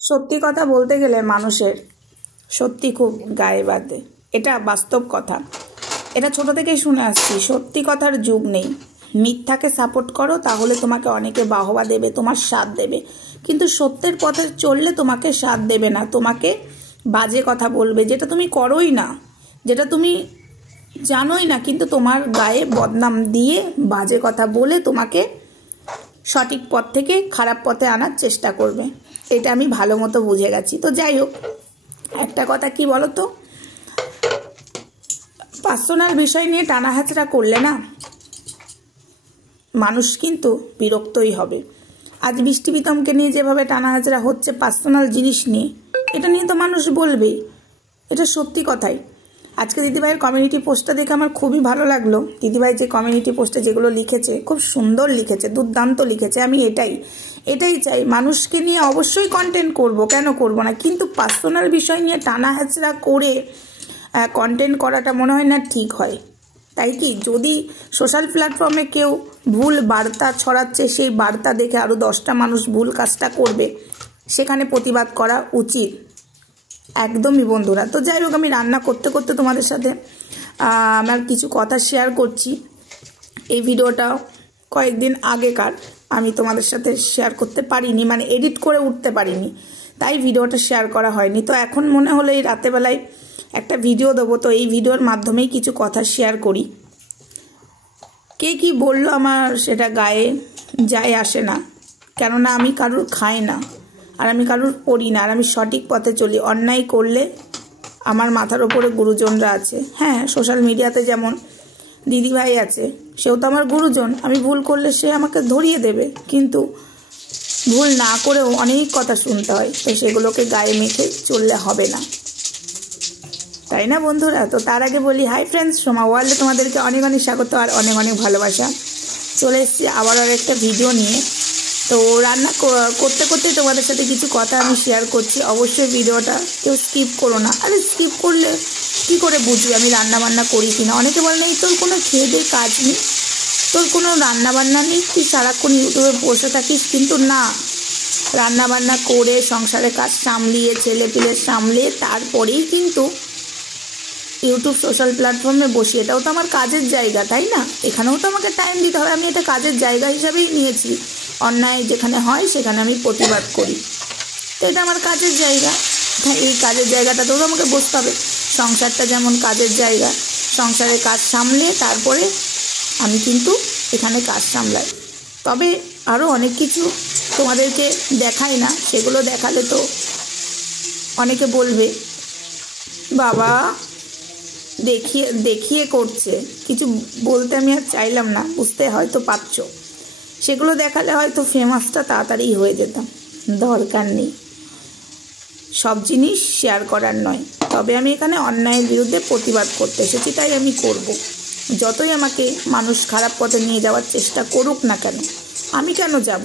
সত্যি কথা বলতে গেলে মানুষের সত্যি খুব গায়ে বাঁধে। এটা বাস্তব কথা। এটা ছোট থেকেই শুনে আসছি, সত্যি কথার যুগ নেই। মিথ্যাকে সাপোর্ট করো তাহলে তোমাকে অনেকে বাহবা দেবে, তোমার সাথ দেবে, কিন্তু সত্যের পথে চললে তোমাকে সাথ দেবে না, তোমাকে বাজে কথা বলবে, যেটা তুমি করোই না, যেটা তুমি জানোই না, কিন্তু তোমার গায়ে বদনাম দিয়ে বাজে কথা বলে তোমাকে সঠিক পথ থেকে খারাপ পথে আনার চেষ্টা করবে। এটা আমি ভালো মতো বুঝে গেছি। তো যাই হোক, একটা কথা কি বলো তো, পার্সোনাল বিষয় নিয়ে টানা হাঁচড়া করলে না মানুষ কিন্তু বিরক্তই হবে। আজ বৃষ্টি বিতমকে নিয়ে যেভাবে টানা হাঁচড়া হচ্ছে পার্সোনাল জিনিস নিয়ে, এটা নিয়ে তো মানুষ বলবেই, এটা সত্যি কথাই। আজকে দিদিভাইয়ের কমিউনিটি পোস্টটা দেখে আমার খুবই ভালো লাগলো। দিদিভাই যে কমিউনিটি পোস্টে যেগুলো লিখেছে খুব সুন্দর লিখেছে, দুর্দান্ত লিখেছে। আমি এটাই চাই, মানুষকে নিয়ে অবশ্যই কন্টেন্ট করব, কেন করব না, কিন্তু পার্সোনাল বিষয় নিয়ে টানা হ্যাচড়া করে কন্টেন্ট করাটা মনে হয় না ঠিক হয়। তাই কি, যদি সোশ্যাল প্ল্যাটফর্মে কেউ ভুল বার্তা ছড়াচ্ছে, সেই বার্তা দেখে আরও 10টা মানুষ ভুল কাজটা করবে, সেখানে প্রতিবাদ করা উচিত। একদমই বন্ধুরা। তো যাই হোক, আমি রান্না করতে করতে তোমাদের সাথে আমার কিছু কথা শেয়ার করছি। এই ভিডিওটা কয়েকদিন আগেকার, আমি তোমাদের সাথে শেয়ার করতে পারিনি, মানে এডিট করে উঠতে পারিনি, তাই ভিডিওটা শেয়ার করা হয়নি। তো এখন মনে হলো এই রাতেবেলায় একটা ভিডিও দেবো, তো এই ভিডিওর মাধ্যমেই কিছু কথা শেয়ার করি। কে কি বললো আমার সেটা গায়ে যায় আসে না, কেননা আমি কারুর খাই না, আর আমি কারুর পড়ি না, আর আমি সঠিক পথে চলি। অন্যায় করলে আমার মাথার ওপরে গুরুজনরা আছে। হ্যাঁ, সোশ্যাল মিডিয়াতে যেমন দিদিভাই আছে, সেও তো আমার গুরুজন। আমি ভুল করলে সে আমাকে ধরিয়ে দেবে, কিন্তু ভুল না করেও অনেক কথা শুনতে হয়, তো সেগুলোকে গায়ে মেখে চললে হবে না, তাই না বন্ধুরা? তো তার আগে বলি, হাই ফ্রেন্ডস, সোমা ওয়ার্ল্ডে তোমাদেরকে অনেক অনেক স্বাগত আর অনেক অনেক ভালোবাসা। চলে এসেছি আবার আর একটা ভিডিও নিয়ে। তো রান্না করতে করতে তোমাদের সাথে কিছু কথা আমি শেয়ার করছি। অবশ্যই ভিডিওটা কেউ স্কিপ করো না। আরে স্কিপ করলে কী করে বুঝবি আমি রান্না বান্না করি কিনা? অনেকে বলে নেই তোর কোনো খেয়ে দিয়ে কাজ নেই, তোর কোনো রান্না বান্না নেই, তুই সারাক্ষণ ইউটিউবে বসে থাকিস, কিন্তু না, রান্না বান্না করে সংসারের কাজ সামলিয়ে ছেলেপিলে সামলিয়ে তারপরেই কিন্তু ইউটিউব সোশ্যাল প্ল্যাটফর্মে বসি। এটাও তো আমার কাজের জায়গা, তাই না? এখানেও তো আমাকে টাইম দিতে হবে। আমি এটা কাজের জায়গা হিসাবেই নিয়েছি। অন্যায় যেখানে হয় সেখানে আমি প্রতিবাদ করি, তো এটা আমার কাজের জায়গা। এই কাজের জায়গাটাতেও তো আমাকে বসতে হবে। সংসারটা যেমন কাজের জায়গা, সংসারের কাজ সামলে তারপরে আমি কিন্তু এখানে কাজ সামলাই। তবে আরও অনেক কিছু তোমাদেরকে দেখাই না, সেগুলো দেখালে তো অনেকে বলবে বাবা দেখিয়ে দেখিয়ে করছে। কিছু বলতে আমি আর চাইলাম না, বুঝতে হয়তো পারছো। সেগুলো দেখালে হয়তো ফেমাসটা তাড়াতাড়ি হয়ে যেতাম, দরকার নেই। সব জিনিস শেয়ার করার নয়, তবে আমি এখানে অন্যায়ের বিরুদ্ধে প্রতিবাদ করতে এসেছি, তাই আমি করব। যতই আমাকে মানুষ খারাপ পথে নিয়ে যাওয়ার চেষ্টা করুক না কেন, আমি কেন যাব?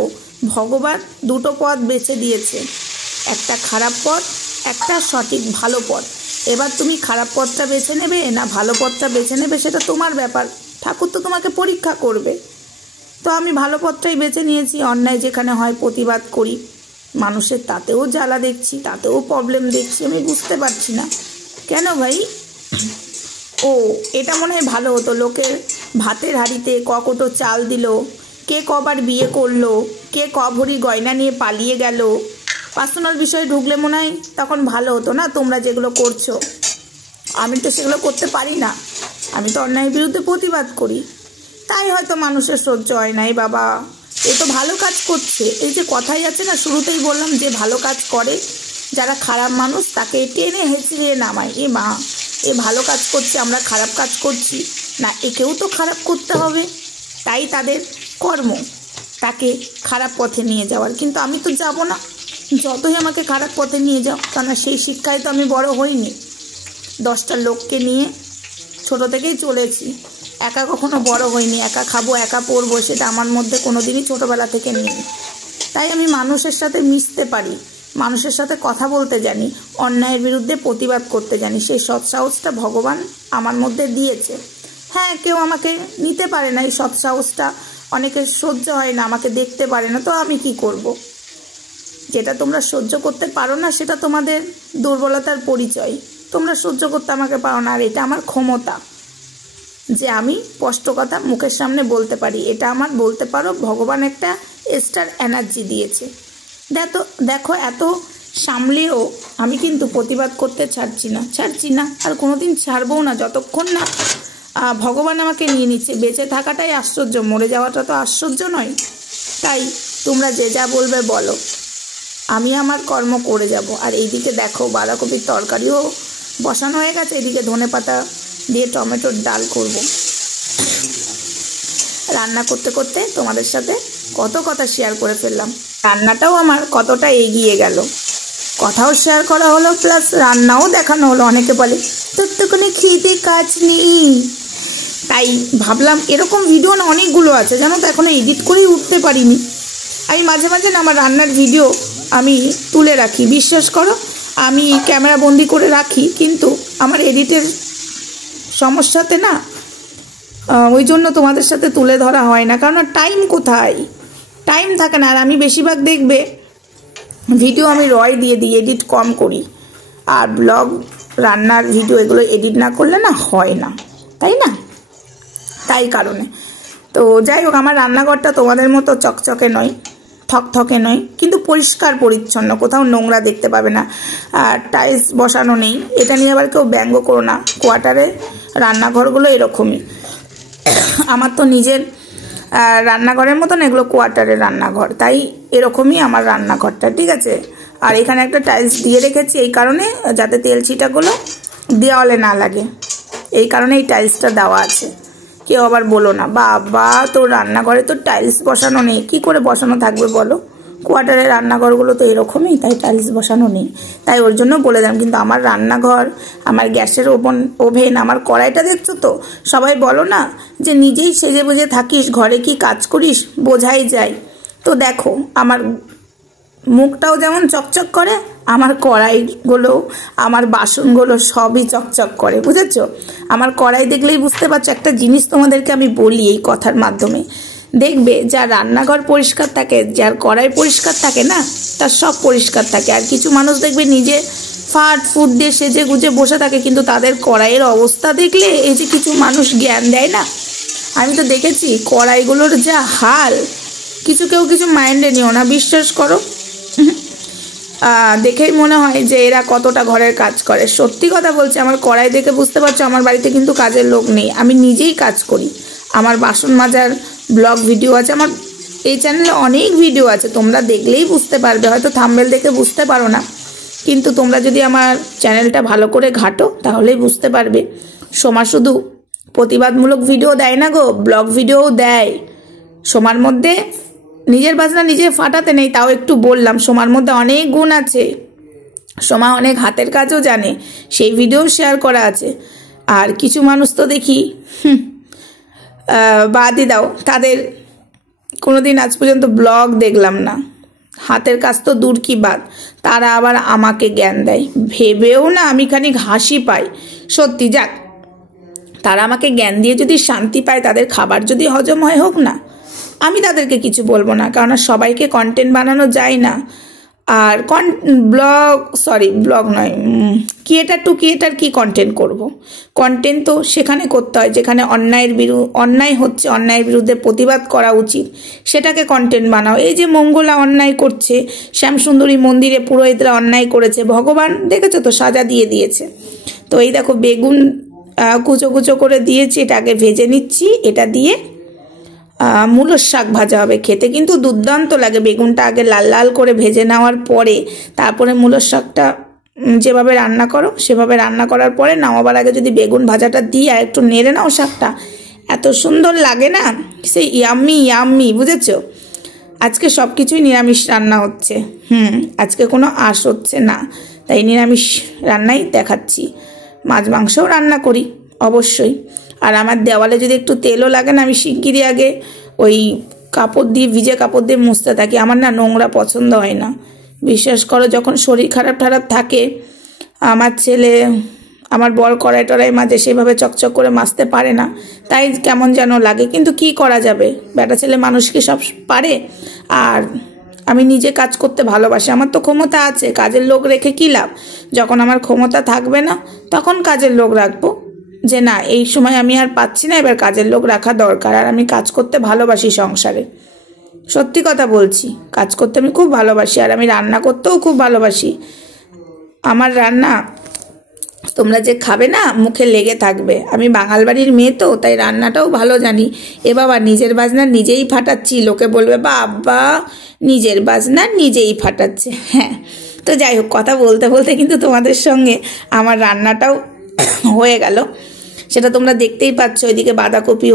ভগবান দুটো পথ বেছে দিয়েছে, একটা খারাপ পথ, একটা সঠিক ভালো পথ। এবার তুমি খারাপ পথটা বেছে নেবে না ভালো পথটা বেছে নেবে, সেটা তোমার ব্যাপার। ঠাকুর তো তোমাকে পরীক্ষা করবে। তো আমি ভালো পথটাই বেছে নিয়েছি। অন্যায় যেখানে হয় প্রতিবাদ করি। মানুষের তাতেও জ্বালা দেখছি, তাতেও প্রবলেম দেখছি, আমি বুঝতে পারছি না কেন ভাই। ও, এটা মনে হয় ভালো হতো, লোকের ভাতের হাঁড়িতে কটো চাল দিল, কে কবার বিয়ে করলো, কে ভরি গয়না নিয়ে পালিয়ে গেল। পার্সোনাল বিষয়ে ঢুকলে মনে হয় তখন ভালো হতো না? তোমরা যেগুলো করছো, আমি তো সেগুলো করতে পারি না। আমি তো অন্যায়ের বিরুদ্ধে প্রতিবাদ করি, তাই হয়তো মানুষের সহ্য হয় নাই। বাবা, এ তো ভালো কাজ করছে। এই যে কথাই আছে না, শুরুতেই বললাম যে ভালো কাজ করে যারা খারাপ মানুষ তাকে টেনে হেঁচড়িয়ে নামায়। এ মা, এ ভালো কাজ করছে, আমরা খারাপ কাজ করছি না, একেও তো খারাপ করতে হবে, তাই তাদের কর্ম তাকে খারাপ পথে নিয়ে যাওয়ার। কিন্তু আমি তো যাব না, যতই আমাকে খারাপ পথে নিয়ে যাও, কেননা সেই শিক্ষায় তো আমি বড় হইনি। 10টা লোককে নিয়ে ছোট থেকেই চলেছি, একা কখনো বড় হইনি। একা খাবো, একা পড়বো, সেটা আমার মধ্যে কোনো দিনই ছোটোবেলা থেকে নেই। তাই আমি মানুষের সাথে মিশতে পারি, মানুষের সাথে কথা বলতে জানি, অন্যায়ের বিরুদ্ধে প্রতিবাদ করতে জানি। সেই সৎসাহসটা ভগবান আমার মধ্যে দিয়েছে। হ্যাঁ, কেউ আমাকে নিতে পারে না, এই সৎসাহসটা অনেকের সহ্য হয় না, আমাকে দেখতে পারে না, তো আমি কি করব? যেটা তোমরা সহ্য করতে পারো না সেটা তোমাদের দুর্বলতার পরিচয়। তোমরা সহ্য করতে আমাকে পারো না, আর এটা আমার ক্ষমতা যে আমি স্পষ্ট কথা মুখের সামনে বলতে পারি। এটা আমার বলতে পারো ভগবান একটা এক্সট্রা এনার্জি দিয়েছে। দেখো এত সামলেও আমি কিন্তু প্রতিবাদ করতে ছাড়ছি না আর কোনোদিন ছাড়বও না, যতক্ষণ না ভগবান আমাকে নিয়ে নিচ্ছে। বেঁচে থাকাটাই আশ্চর্য, মরে যাওয়াটা তো আশ্চর্য নয়। তাই তোমরা যে যা বলবে বলো, আমি আমার কর্ম করে যাব। আর এইদিকে দেখো বাঁধাকপির তরকারিও বসানো হয়ে গেছে, এদিকে ধনেপাতা দিয়ে টমেটোর ডাল করব। রান্না করতে করতে তোমাদের সাথে কত কথা শেয়ার করে ফেললাম। রান্নাটাও আমার কতটা এগিয়ে গেল, কথাও শেয়ার করা হলো, প্লাস রান্নাও দেখানো হলো। অনেকে বলে তোর তো কোনো খিদে কাজ নেই, তাই ভাবলাম এরকম ভিডিও না অনেকগুলো আছে জানো তো, এখনও এডিট করেই উঠতে পারিনি। আমি মাঝে মাঝে না আমার রান্নার ভিডিও আমি তুলে রাখি, বিশ্বাস করো আমি ক্যামেরা বন্দি করে রাখি, কিন্তু আমার এডিটের সমস্যাতে না ওই জন্য তোমাদের সাথে তুলে ধরা হয় না, কারণ টাইম কোথায়, টাইম থাকে না। আর আমি বেশিরভাগ দেখবে ভিডিও আমি রয় দিয়ে দিই, এডিট কম করি। আর ব্লগ রান্নার ভিডিও এগুলো এডিট না করলে না হয় না, তাই না? তাই কারণে তো যাই হোক, আমার রান্নাঘরটা তোমাদের মতো চকচকে নয়, থকথকে নয়, কিন্তু পরিষ্কার পরিচ্ছন্ন, কোথাও নোংরা দেখতে পাবে না। আর টাইলস বসানো নেই, এটা নিয়ে আবার কেউ ব্যঙ্গ করো না। কোয়ার্টারে রান্নাঘরগুলো এরকমই, আমার তো নিজের রান্নাঘরের মতন এগুলো কোয়ার্টারের রান্নাঘর, তাই এরকমই আমার রান্নাঘরটা, ঠিক আছে? আর এখানে একটা টাইলস দিয়ে রেখেছি এই কারণে যাতে তেল ছিটাগুলো দেওয়ালে না লাগে, এই কারণে এই টাইলসটা দেওয়া আছে। কেউ আবার বলো না বাবা তোর রান্নাঘরে তো টাইলস বসানো নেই, কি করে বসানো থাকবে বলো? কোয়ার্টারের রান্নাঘরগুলো তো এরকমই, তাই টাইলস বসানো নেই, তাই ওর জন্য বলে দিলাম। কিন্তু আমার রান্নাঘর, আমার গ্যাসের ওভেন, আমার কড়াইটা দেখছো তো? সবাই বলো না যে নিজেই সেজে বুঝে থাকিস, ঘরে কি কাজ করিস বোঝাই যায়। তো দেখো আমার মুখটাও যেমন চকচক করে, আমার কড়াইগুলো, আমার বাসনগুলো সবই চকচক করে, বুঝেছো? আমার কড়াই দেখলেই বুঝতে পারছো। একটা জিনিস তোমাদেরকে আমি বলি এই কথার মাধ্যমে, দেখবে যার রান্নাঘর পরিষ্কার থাকে, যার কড়াই পরিষ্কার থাকে না, তার সব পরিষ্কার থাকে। আর কিছু মানুষ দেখবে নিজে ফাট ফুট দিয়ে সেজে গুজে বসে থাকে, কিন্তু তাদের কড়াইয়ের অবস্থা দেখলে এই যে কিছু মানুষ জ্ঞান দেয় না, আমি তো দেখেছি কড়াইগুলোর যা হাল, কেউ কিছু মাইন্ডে নিও না, বিশ্বাস করো। দেখেই মনে হয় যে এরা কতটা ঘরের কাজ করে। সত্যি কথা বলছি, আমার কড়াই দেখে বুঝতে পারছো আমার বাড়িতে কিন্তু কাজের লোক নেই, আমি নিজেই কাজ করি। আমার বাসন মাজার ব্লগ ভিডিও আছে, আমার এই চ্যানেলে অনেক ভিডিও আছে, তোমরা দেখলেই বুঝতে পারবে। হয়তো থাম্বনেল দেখে বুঝতে পারো না, কিন্তু তোমরা যদি আমার চ্যানেলটা ভালো করে ঘাটো তাহলেই বুঝতে পারবে। সোমা শুধু প্রতিবাদমূলক ভিডিও দেয় না গো, ব্লগ ভিডিওও দেয়। সোমার মধ্যে নিজের বাজনা নিজে ফাটাতে নেই, তাও একটু বললাম। সোমার মধ্যে অনেক গুণ আছে, সোমা অনেক হাতের কাজও জানে, সেই ভিডিও শেয়ার করা আছে। আর কিছু মানুষ তো দেখি বাদই দাও, তাদের কোনোদিন আজ পর্যন্ত ব্লগ দেখলাম না, হাতের কাজ তো দূর কি বাদ, তারা আবার আমাকে জ্ঞান দেয়, ভেবেও না আমি খানিক হাসি পাই। সত্যি, যাক তারা আমাকে জ্ঞান দিয়ে যদি শান্তি পায়, তাদের খাবার যদি হজম হয় হোক না, আমি তাদেরকে কিছু বলবো না, কারণ সবাইকে কন্টেন্ট বানানো যায় না। আর ব্লগ নয়, ক্রিয়েটার টু ক্রিয়েটার কি কন্টেন্ট করব? কন্টেন্ট তো সেখানে করতে হয় যেখানে অন্যায় হচ্ছে, অন্যায়ের বিরুদ্ধে প্রতিবাদ করা উচিত, সেটাকে কন্টেন্ট বানাও। এই যে মঙ্গলা অন্যায় করছে, শ্যামসুন্দরী মন্দিরে পুরোহিতরা অন্যায় করেছে, ভগবান দেখেছো তো সাজা দিয়ে দিয়েছে। তো এই দেখো বেগুন কুচো কুচো করে দিয়েছি, এটা আগে ভেজে নিচ্ছি, এটা দিয়ে মূলোর শাক ভাজা হবে, খেতে কিন্তু দুর্দান্ত লাগে। বেগুনটা আগে লাল লাল করে ভেজে নেওয়ার পরে তারপরে মূলোর শাকটা যেভাবে রান্না করো সেভাবে রান্না করার পরে নামাবার আগে যদি বেগুন ভাজাটা দিয়ে আর একটু নেড়ে নাও শাকটা, এত সুন্দর লাগে না, সেই ইয়াম্মি, বুঝেছো? আজকে সব কিছুই নিরামিষ রান্না হচ্ছে, আজকে কোনো আঁশ হচ্ছে না, তাই নিরামিষ রান্নাই দেখাচ্ছি। মাছ মাংসও রান্না করি অবশ্যই। আর আমার দেওয়ালে যদি একটু তেলও লাগে না, আমি শিগগিরই আগে ওই কাপড় দিয়ে, ভিজে কাপড় দিয়ে মুছতে থাকি। আমার না নোংরা পছন্দ হয় না, বিশ্বাস করো। যখন শরীর খারাপ থাকে, আমার ছেলে, আমার বর কড়াই টড়াই মাঝে সেভাবে চকচক করে মাজতে পারে না, তাই কেমন যেন লাগে। কিন্তু কি করা যাবে, বেটা ছেলে মানুষ কি সব পারে? আর আমি নিজে কাজ করতে ভালোবাসি। আমার তো ক্ষমতা আছে, কাজের লোক রেখে কী লাভ? যখন আমার ক্ষমতা থাকবে না তখন কাজের লোক রাখবো, যে না এই সময় আমি আর পাচ্ছি না, এবার কাজের লোক রাখা দরকার। আর আমি কাজ করতে ভালোবাসি সংসারে, সত্যি কথা বলছি, কাজ করতে আমি খুব ভালোবাসি। আর আমি রান্না করতেও খুব ভালোবাসি। আমার রান্না তোমরা যে খাবে না, মুখে লেগে থাকবে। আমি বাঙাল বাড়ির মেয়ে তো, তাই রান্নাটাও ভালো জানি। এ বাবা, নিজের বাজনা নিজেই ফাটাচ্ছি, লোকে বলবে বাবা নিজের বাজনা নিজেই ফাটাচ্ছে। হ্যাঁ, তো যাই হোক, কথা বলতে বলতে কিন্তু তোমাদের সঙ্গে আমার রান্নাটাও হয়ে গেল। সেটা তোমরা দেখতেই পাচ্ছ। এদিকে বাঁধাকপি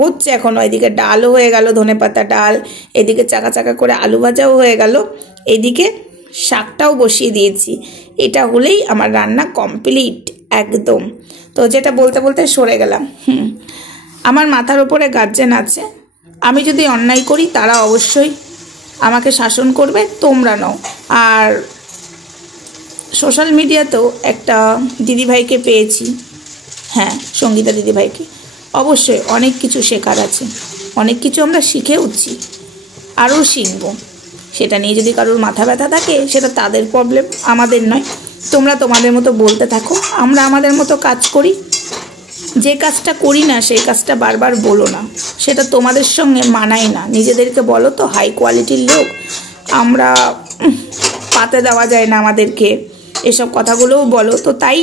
হচ্ছে এখন, এদিকে ডালও হয়ে গেল, ধনেপাতা ডাল, এদিকে চাকা চাকা করে আলু ভাজাও হয়ে গেল, এদিকে শাকটাও বসিয়ে দিয়েছি। এটা হলেই আমার রান্না কমপ্লিট একদম। তো যেটা বলতে বলতে সরে গেলাম। আমার মাথার ওপরে গার্জেন আছে, আমি যদি অন্যায় করি তারা অবশ্যই আমাকে শাসন করবে, তোমরা নও। আর সোশ্যাল মিডিয়াতেও একটা দিদিভাইকে পেয়েছি, হ্যাঁ সঙ্গীতা দিদিভাইকে, অবশ্যই অনেক কিছু শেখার আছে, অনেক কিছু আমরা শিখে উঠছি, আরও শিখব। সেটা নিয়ে যদি কারোর মাথা ব্যথা থাকে সেটা তাদের প্রবলেম, আমাদের নয়। তোমরা তোমাদের মতো বলতে থাকো, আমরা আমাদের মতো কাজ করি। যে কাজটা করি না সেই কাজটা বারবার বলো না, সেটা তোমাদের সঙ্গে মানায় না। নিজেদেরকে বলো তো হাই কোয়ালিটির লোক, আমরা পাতে দেওয়া যায় না আমাদেরকে, এসব কথাগুলোও বলো। তো তাই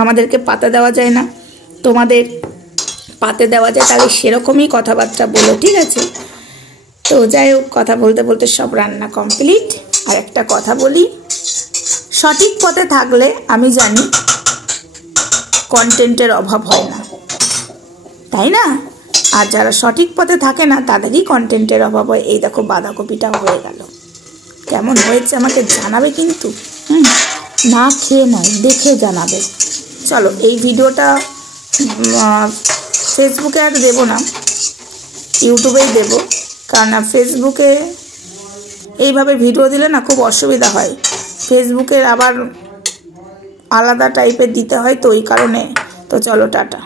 আমাদেরকে পাতে দেওয়া যায় না, তোমাদের পাতে দেওয়া যায়, তাহলে সেরকমই কথাবার্তা বলো, ঠিক আছে? তো যাই হোক, কথা বলতে বলতে সব রান্না কমপ্লিট। আর একটা কথা বলি, সঠিক পথে থাকলে আমি জানি কন্টেন্টের অভাব হয় না, তাই না? আর যারা সঠিক পথে থাকে না তাদেরই কন্টেন্টের অভাব হয়। এই দেখো বাঁধাকপিটাও হয়ে গেল, কেমন হয়েছে আমাকে জানাবে কিন্তু, না খেয়ে নয় দেখে জানাবে। চলো, এই ভিডিওটা ফেসবুকে আর দেবো না, ইউটিউবেই দেবো, কারণ ফেসবুকে এইভাবে ভিডিও দিলে না খুব অসুবিধা হয়। ফেসবুকের আবার আলাদা টাইপের দিতে হয়, তো ওই কারণে। তো চলো, টাটা।